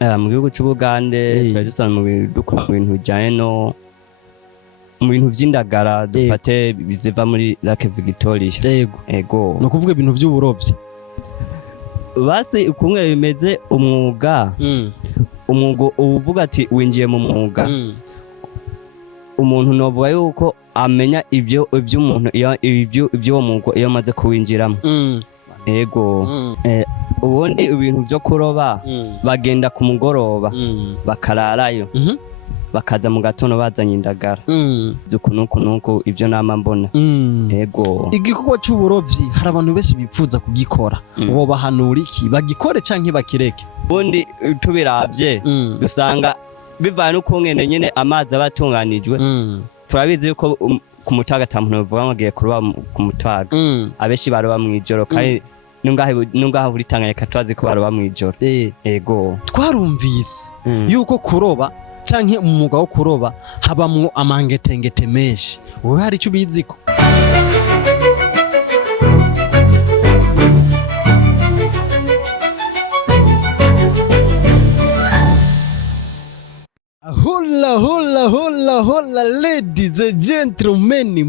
Mu gihugu c'Ubugande twari dusanzwe dukora mu bintu bijanye no mu bintu vy'indagara dufate biziva muri Lake Victoria. Ego. No kuvuga ibintu vy'uburovyi. Basi ukungere bimeze umwuga. Umwuga uvuga ati winjiye mu mwuga. Umuntu novuga yuko amenya ivyo umuntu ivyo mwuga iyo maze kuwinjiramo. Ego. Ubundi ibintu vyo kuroba bagenda ku mugoroba bakararayo. Bakaza mu gatondo bazanye indagara zukunuku ivyo nama mbona. Ego. Igikorwa c'uburovyi hari abantu benshi bipfuza kugikora. Wo bahanura iki bagikore canke bakireke? Ubundi tubiravye dusanga bivana n'ukungene nyene amazi abatunganijwe. Turabizi yuko ku mutaga atamuntu bavuga ngo agiye kuroba ku mutaga. Abeshi baroba mwijoro kandi nungaha buri Tanganyika twazi ko baroba mwijoro. Ego. Twarumvise yuko kuroba canke umwuga wo kuroba habamwo amangetengete menshi. Wowe hari icyo ubiziko? Hola ladies and gentlemen,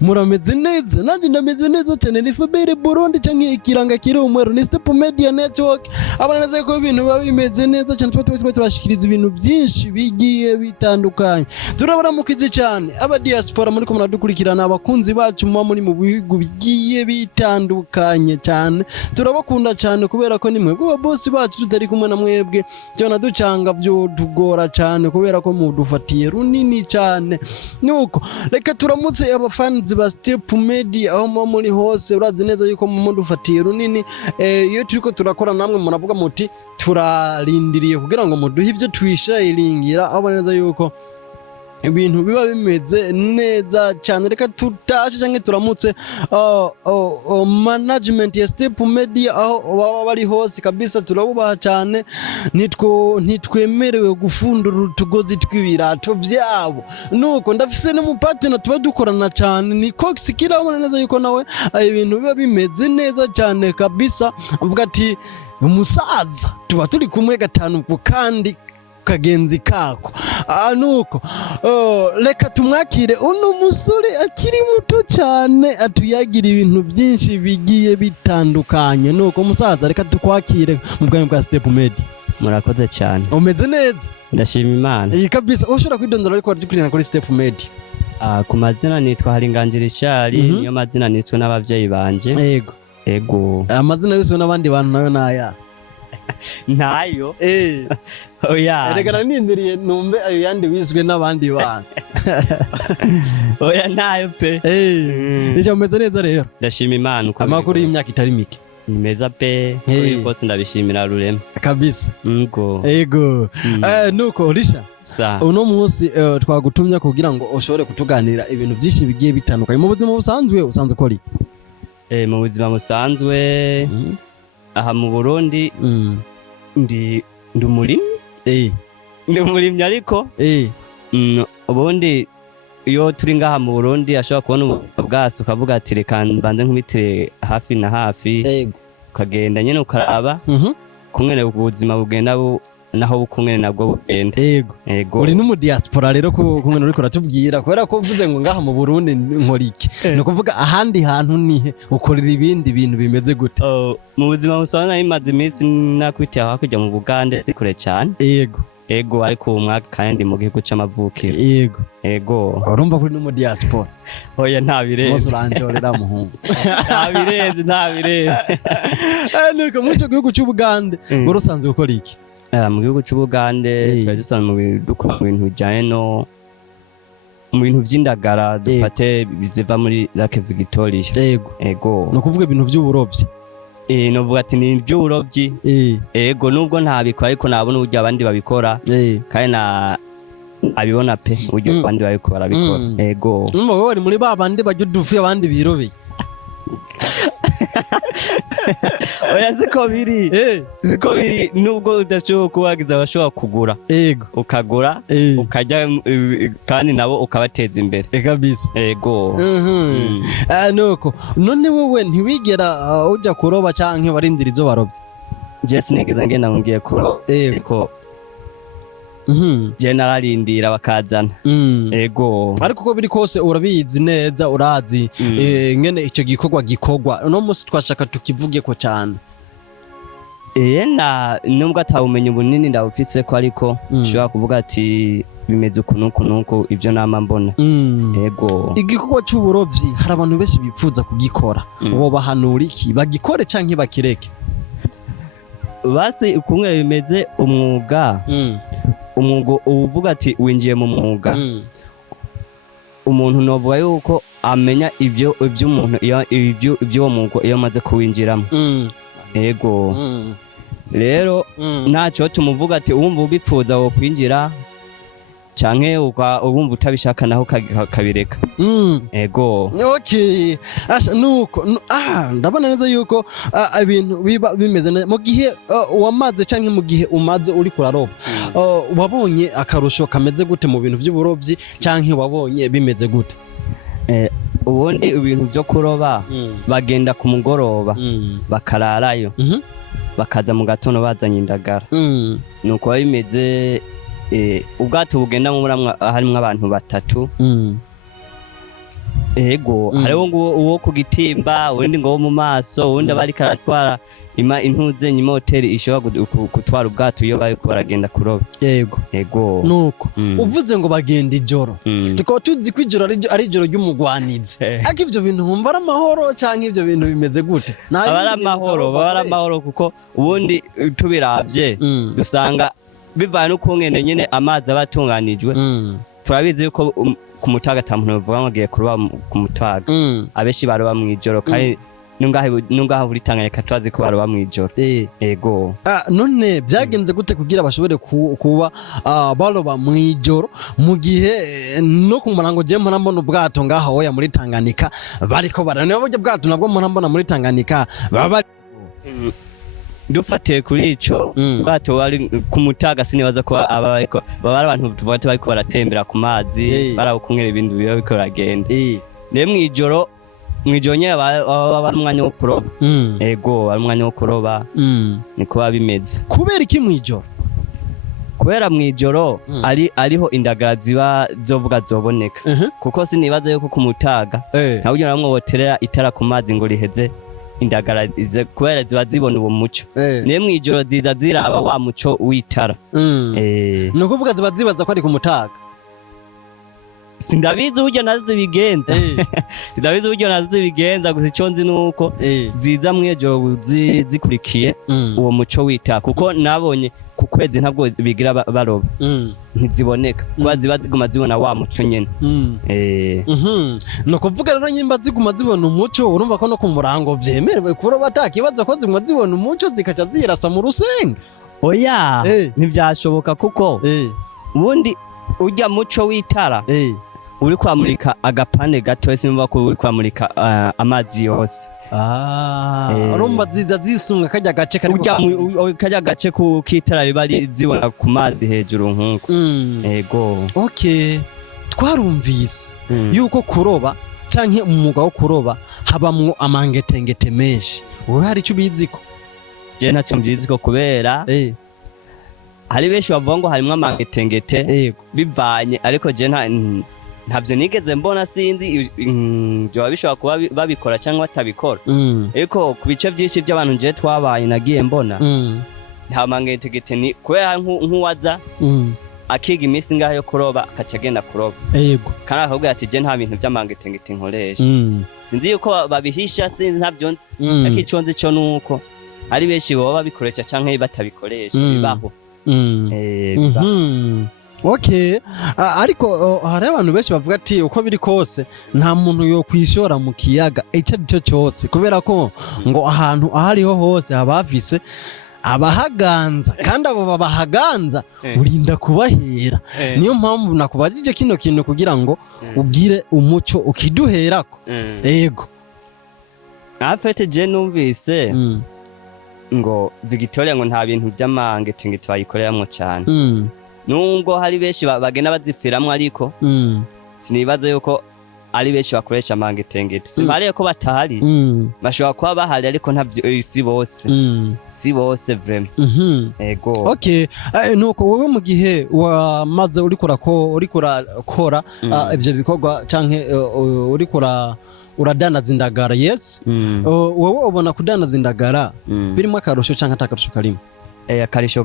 murameze neza? Nanje ndameze neza cyane. Ni Fabere Burundi canke ikiranga kiri umweru ni Step Media Network. Abaneze ko ibintu babimeze neza cyane, twe turashikiriza ibintu byinshi bigiye bitandukanye. Turabaramukije cyane aba diaspora muri ko muradukurikirana, abakunzi bacu muri mu bihugu bigiye bitandukanye cyane. Turabakunda cyane kubera ko nimwe bwo boss bacu tutari kumwe na mwebwe cyane ducanga byo tugora cyane kubera ko mudufatiye runini cyane. Nuko reka turamutse abafans ba Step Media aho muri hose. Urazi neza yuko mudufatiye runini. Iyo turiko turakora namwe muravuga muti turarindiriye kugira ngo muduhe ibyo twishayiringira. Aho neza yuko ibintu biba bimeze neza cyane. Reka tutashe canke turamutse management ya Step Media aho baba bari hose kabisa. Turabubaha cyane, ntitwemerewe gufundura utugozi tw'ibirato byabo. Nuko ndafise n'umupartner tuba dukorana cyane ni Cox kirabona neza yuko nawe ibintu biba bimeze neza cyane kabisa. Avuga ati umusaza tuba turi kumwe gatanu ku kandi kagenzi kako. Nuko reka tumwakire uno musore akiri muto cyane atuyagira ibintu byinshi bigiye bitandukanye. Nuko musaza reka tukwakire mu bwami bwa Step Media. Murakoze cyane. Umeze neza? Ndashima Imana. Kabisa. Ushobora kwidondora ariko wadukurikirana kuri Step Media? Ku mazina nitwa Haringangira Ishari. Niyo mazina nitwa n'abavyeyi banje. Ego. Amazina yose n'abandi bantu nayo naya ntayo. Oya. Reka nindiriye numbe ayo yandi wiswe n'abandi bantu. Oya ntayo pe. Nico umeze neza rero? Ndashima Imana uko. Amakuru y'imyaka itari mike. Nimeza pe. Rwose ndabishimira rurema. Kabisa. Ego. Nuko Risha. Uno munsi twagutumya kugira ngo ushobore kutuganira ibintu byinshi bigiye bitandukanye. Mu buzima busanzwe usanzwe ukora? Mu buzima busanzwe aha mu Burundi ndi umurimyi. Ndi umurimyi ariko ubundi iyo turi ngaha mu Burundi ashobora kubona ubuzima bwase ukavuga ati reka mbanze nkubitire hafi na hafi. Ukagenda nyene ukaraba kungene ubuzima bugenda naho bukungene nabwo bugenda. Ego. Uri n'umu diaspora rero kungene uriko ratubwira kubera ko uvuze ngo ngaha mu Burundi nkora iki. No kuvuga ahandi hantu nihe ukorera ibindi bintu bimeze gute? Mu buzima busanzwe imaze iminsi nakwitiye hakurya mu Bugande sikure cyane. Ego ariko umwaka kandi mu gihugu c'amavukiro. Ego. Urumva kuri n'umu diaspora? Oya ntabireze. Mose uranjorera muhungu. Ntabireze. Nuko mu gihugu c'Ubugande urusanzwe ukora iki? Mu gihugu c'Ubugande twari dusanzwe dukora mu bintu bijanye no mu bintu vy'indagara dufate biziva muri Lake Victoria. Ego. No kuvuga ibintu vy'uburovyi. Novuga ati ni ivy'uburovyi. Ego nubwo ntabikora ariko nabona uburyo abandi babikora kandi abibona pe uburyo abandi babikora bikora. Ego. Wowe wari muri babandi bajya dufi abandi birobeye. Oya siko biri nubwo udashobora kubagiza abashobora kugura. Ukagura ukajya kandi nabo ukabateza imbere. Kabisa. Ego. Nuko none wowe ntiwigera ujya kuroba canke warindira izo barobye? je sinigeze ngenda ngiye kuroba ariko je nararindira bakazana ego ariko uko biri kose urabizi neza urazi ngene icyo gikorwa gikorwa uno munsi twashaka tukivuge ko cyane nubwo atawumenya ubunini ndabufise ko ariko ushobora kuvuga ati bimeze ukuntu ibyo nama mbona ego igikorwa cy'uburovyi hari abantu benshi bipfuza kugikora uwo bahanura iki bagikore canke bakireke basi ukumwe bimeze umwuga uvuga ati winjiye mu mwuga umuntu novuga yuko amenya ibyo umuntu ibyo uwo mwuga iyo amaze kuwinjiramo ego rero ntacyo tumuvuga ati uwumva ubipfuza wo kwinjira canke ubumva utabishaka naho kabireka ego okay asha nuko ndabona neza yuko ibintu biba bimeze mu gihe wamaze canke mu gihe umaze uri kuraroba wabonye akarusho kameze gute mu bintu by'uburovyi canke wabonye bimeze gute ubundi ibintu byo kuroba bagenda ku mugoroba bakararayo bakaza mu gatondo bazanye indagara nuko bimeze ubwato bugenda harimo abantu batatu ego hariho uwo ku gitimba uwundi ngo wo mu maso uwundi aba ariko aratwara intuze nyimoteri ishobora gutwara ubwato iyo bariko baragenda kuroba ego nuko uvuze ngo bagenda ijoro tukaba tuzi ko ijoro ari ijoro ry'umugwanizi ariko ivyo bintu humva ari amahoro canke ivyo bintu bimeze gute aba ari amahoro kuko ubundi tubiravye dusanga bivana n'ukungene nyene amazi abatunganijwe turabizi yuko ku mutaga ata muntu bavuga ngo agiye kuroba ku mutaga abenshi baroba mw'ijoro kandi nungaha buri Tanganyika twazi ko baroba mw'ijoro ego none byagenze gute kugira bashobore kuba baroba mw'ijoro mu gihe no ku murango je mbona ubwato ngaha hoya muri Tanganyika bariko barana buryo bwato nabwo mbona muri Tanganyika baba dufatiye kuri ico bwato bari ku mutaga sinibaza ko baba abantu tuvuga bariko baratembera ku mazi barabukumwera ibintu biba biko ragenda ne mw'ijoro nyene baba umwanya wo kuroba ego ari umwanya wo kuroba niko bimeze kubera iki mw'ijoro kubera mw'ijoro ariho indagara ziba zovuga zoboneka kuko sinibaza yuko ku mutaga nta buryo namwe boterera itara ku mazi ngo riheze indagara kubera ziba zibona uwo muco ne mw'ijoro ziza ziraba wa muco w'itara nuko vuga ziba zibaza ko ari ku mutaga sindabizi uburyo nazo zibigenza gusa icyo nzi nuko ziza mw'ijoro zikurikiye uwo muco w'itara kuko nabonye ku kwezi ntabwo bigira baroba ntiziboneka kuba ziba ziguma zibona wa muco nyene no kuvuga rero nyimba ziguma zibona umuco urumva ko no ku murango vyemerewe kuroba atakibazo ko ziguma zibona umuco zikaca zirasa mu rusenga oya ntibyashoboka kuko ubundi urya muco w'itara uri kwamurika agapande gato simva ko uri kwamurika amazi yose urumva ziza zisunga kajya gace kajya gace k'itara riba zibona ku mazi hejuru nk'uko ego okay twarumvise yuko kuroba canke umwuga wo kuroba habamwo amangetengete menshi wowe hari icyo ubiziko je ntacyo mbiziko kubera hari benshi bavuga ngo harimo amangetengete bivanye ariko je ntabyo nigeze mbona sinzi byo bishobora kuba babikora cyangwa batabikora ariko ku bice byinshi by'abantu je twabaye nagiye mbona nta mangetengete ni kubera nk'uwaza akiga iminsi ngaho yo kuroba akaca agenda kuroba kandi akabwira ati je nta bintu by'amangetengete nkoresha sinzi yuko babihisha sinzi ntabyo nzi ariko icyo nzi cyo nuko ari benshi baba babikoresha canke batabikoresha bibaho okay ariko hari abantu benshi bavuga ati uko biri kose nta muntu yo kwishora mu kiyaga icyo cyo cyose kubera ko ngo ahantu ahariho hose habafise abahaganza kandi abo babahaganza urinda kubahera niyo mpamvu nakubajije kino kintu kugira ngo ugire umuco ukiduherako yego afete je numvise ngo Victoria ngo nta bintu by'amangetengete bayikoreramwo cyane nubwo hari benshi bagenda bazifiramwo ariko sinibaza yuko ari benshi bakoresha amangetengete simpariye ko batahari bashobora kuba bahari ariko ntavyo si bose si bose vraiment ego okay nuko wowe mu gihe wamaze uriko urakora ivyo bikorwa canke uriko uradanaza indagara yes wowe ubona kudanaza indagara birimo akarusho canke atakarusho karimo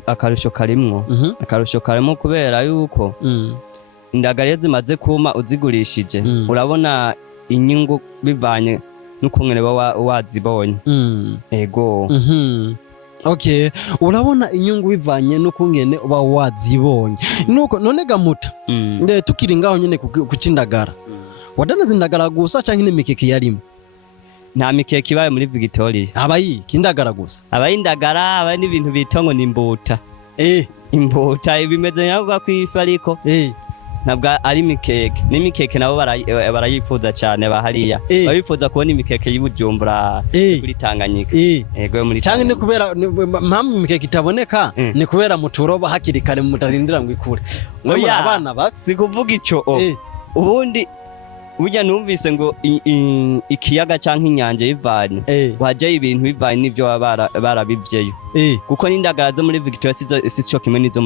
akarusho karimwo akarusho karimo kubera yuko indagara iyo zimaze kuma uzigurishije urabona inyungu bivanye n'ukungene wazibonye ego okay urabona inyungu bivanye n'ukungene uba wazibonye nuko none gamuta tukiri ngaho nyene kucindagara wadanaza indagara gusa canke n'imikeke yarimo nta mikeke ibaye muri Victoria abayi kindagara gusa abayi indagara abayi n'ibintu bitongo n'imbuta imbuta bimeze nyavuga kwifa ariko ntabwo ari imikeke n'imikeke nabo barayifuza cyane bahariya babifuza kubona imikeke y'Ibujumbura kuri Tanganyika yego muri cyangwa ni kubera mpamvu imikeke itaboneka ni kubera muturoba hakiri kare mutarindira ngo ikure ngo abana ba sikuvuga ico ubundi burya numvise ngo ikiyaga canke inyanja y'ivanye waje ibintu bivanye n'ivyo barabivyeyo kuko n'indagara zo muri Victoria sico kimwe nizo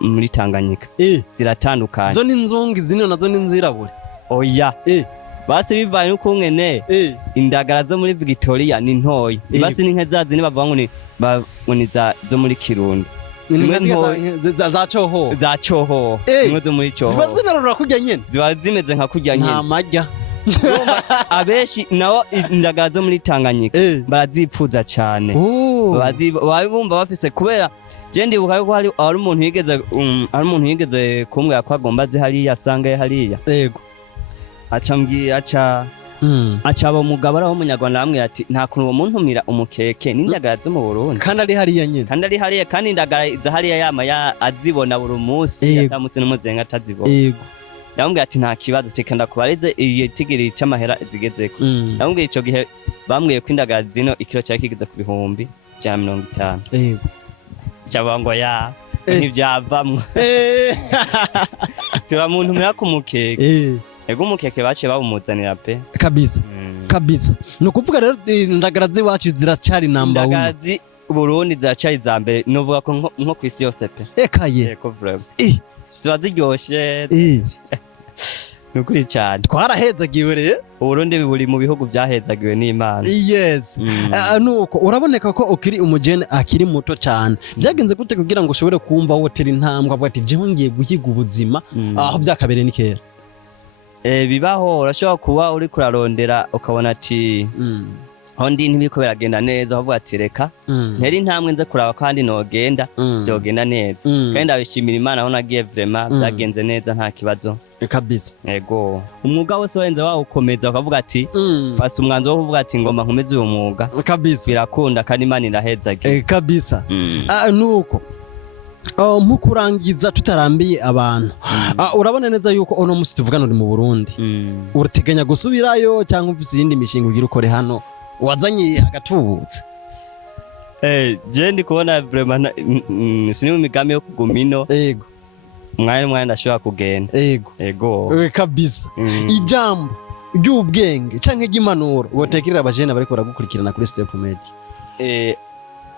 muri Tanganyika ziratandukanye zo n'inzungu zino nazo n'inzirabure oya basi bivanye n'ukungene indagara zo muri Victoria ni ntoyi basi n'inke zazi ni bavuga ngo ni zo muri Kirundo za coho zimwe zo muri coho ziba zinarura kurya nyene ziba zimeze nka kurya nyene nta majya abeshi nawo indagara zo muri Tanganyika barazipfuza cyane babumva bafise kubera je ndibuka yuko hari umuntu yigeze kumbwira ko agomba zihariya asangaye hariya yego acaba umugabo araho umunyarwanda bamwe ati nta kuntu uwo muntu umira umukeke n'indagara zo mu Burundi kandi ari hariya nyene kandi indagara za hariya yama azibona buri munsi atamusi n'umuzenga atazibona yego yambwiye ati nta kibazo tekenda kubareze igitigiri c'amahera zigezeko yambwiye ico gihe bambwiye ko indagara zino ikiro cyari kigeze ku 150 yego cyabangwa ntivyavamwe tura muntu mira ku mukeke ego umukeke bace bawumuzanira pe kabisa nukuvuga rero indagara ziwacu ziracari namba 1 indagara zi Burundi ziracari za mbere novuga ko nko kwisi yose pe ekaye eko vraiment ziba ziryoshe nukuri cyane twarahezagiwe rero Burundi buri mu bihugu byahezagiwe n'Imana yes nuko uraboneka ko ukiri umujene akiri muto cyane byagenze gute kugira ngo ushobore kumva wotera intambwe avuga ati jewe ngiye guhiga ubuzima aho byakabereye ni kera bibaho urashobora kuba uri kurarondera ukabona ati hondi ntibiko biragenda neza avuga ati reka nteri intambwe nze kuraba kandi nogenda byogenda neza kandi ndabishimira Imana aho nagiye vraiment byagenze neza nta kibazo kabisa yego umwuga wose wenze wawukomeza ukavuga ati fasa umwanzo wo kuvuga ati ngomba nkomeze uyu mwuga kabisa birakunda kandi Imana irahezaga kabisa nuko mu kurangiza tutarambiye abantu urabona neza yuko ono musi tuvugana uri mu Burundi urateganya gusubirayo cyangwa ufite iyindi mishinga ugira ukore hano wazanye agatubutse je ndi kubona vraiment sini mu migambi yo kugumino yego mwanya ndashobora kugenda yego kabisa ijambo ry'ubwenge canke ry'impanuro wotekerera abajene bariko baragukurikirana kuri Step Media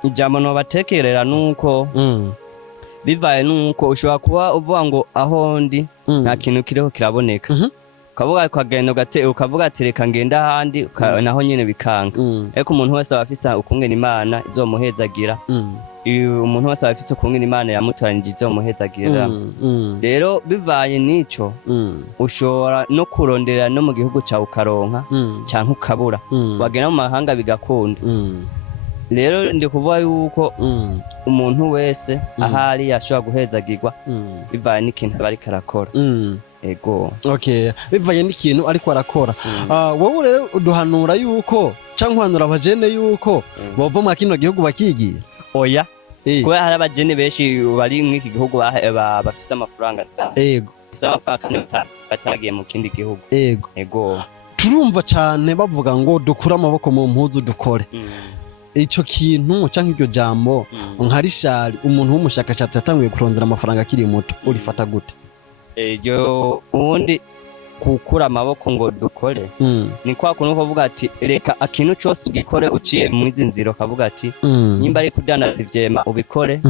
ijambo no batekerera nuko bivaye nuko ushobora kuba uvuga ngo aho ndi nta kintu kiriho kiraboneka ukavuga ukagenda ukavuga ati reka ngenda ahandi naho nyene bikanga ariko umuntu wese abafise ukungena Imana izomuhezagira umuntu wese abafise ukungena Imana yamutoranije izomuhezagira rero bivaye nico ushobora no kurondera no mu gihugu cyawe ukaronka canke ukabura wagenda mu mahanga bigakunda rero ndi kuvuga yuko umuntu wese ahari yashobora guhezagirwa bivaye n'ikintu bari karakora ego okay bivaye n'ikintu ariko arakora wowe rero uduhanura yuko canke uhanura abajene yuko bova mu kino gihugu bakigiye oya kuba hari abajene benshi bari mu iki gihugu bafise amafaranga ego batagiye mu kindi gihugu ego turumva cyane bavuga ngo dukura amaboko mu mpuzu dukore ico kintu canke iryo jambo nka Richard umuntu w'umushakashatsi yatanguye kurondera amafaranga akiri muto urifata gute iryo ubundi kukura amaboko ngo dukore ni kwa kuntu kuvuga ati reka akintu cyose ugikore uciye mu izi nzira kavuga ati nimba ari kudandaza ivyema ubikore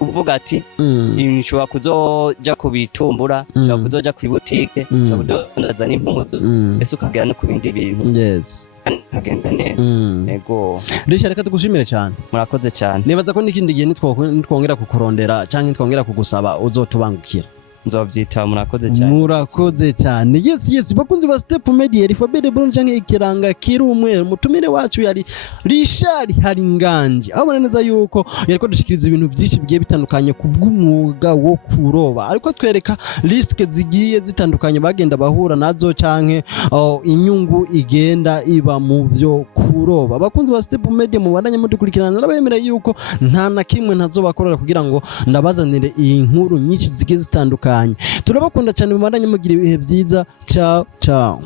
uvuga ati nshobora kuzoja kubitumbura nshobora kuzoja kwibutike nshobora kudandaza n'impuzu ese ukagera no ku bindi bintu kagenda neza ego Richard reka tugushimire cyane murakoze cyane nibaza ko n'ikindi gihe nitwongera kukurondera cyangwa nitwongera kugusaba uzotubangukira nzovyita murakoze cyane yes bakunzi ba Step Media Fabele Burundi canke ikiranga kiri umwe mutumire wacu yari Richard Haringanje abona neza yuko yariko dushikiriza ibintu byinshi bigiye bitandukanye ku bw'umwuga wo kuroba ariko twereka risk zigiye zitandukanye bagenda bahura nazo canke inyungu igenda iba mu byo kuroba bakunzi ba Step Media mu bandanye mudukurikirana nabemera yuko nta na kimwe ntazobakorera kugira ngo ndabazanire iyi nkuru nyinshi zigiye zitandukanye turabakunda cyane mu bandanye mugira ibihe byiza ciao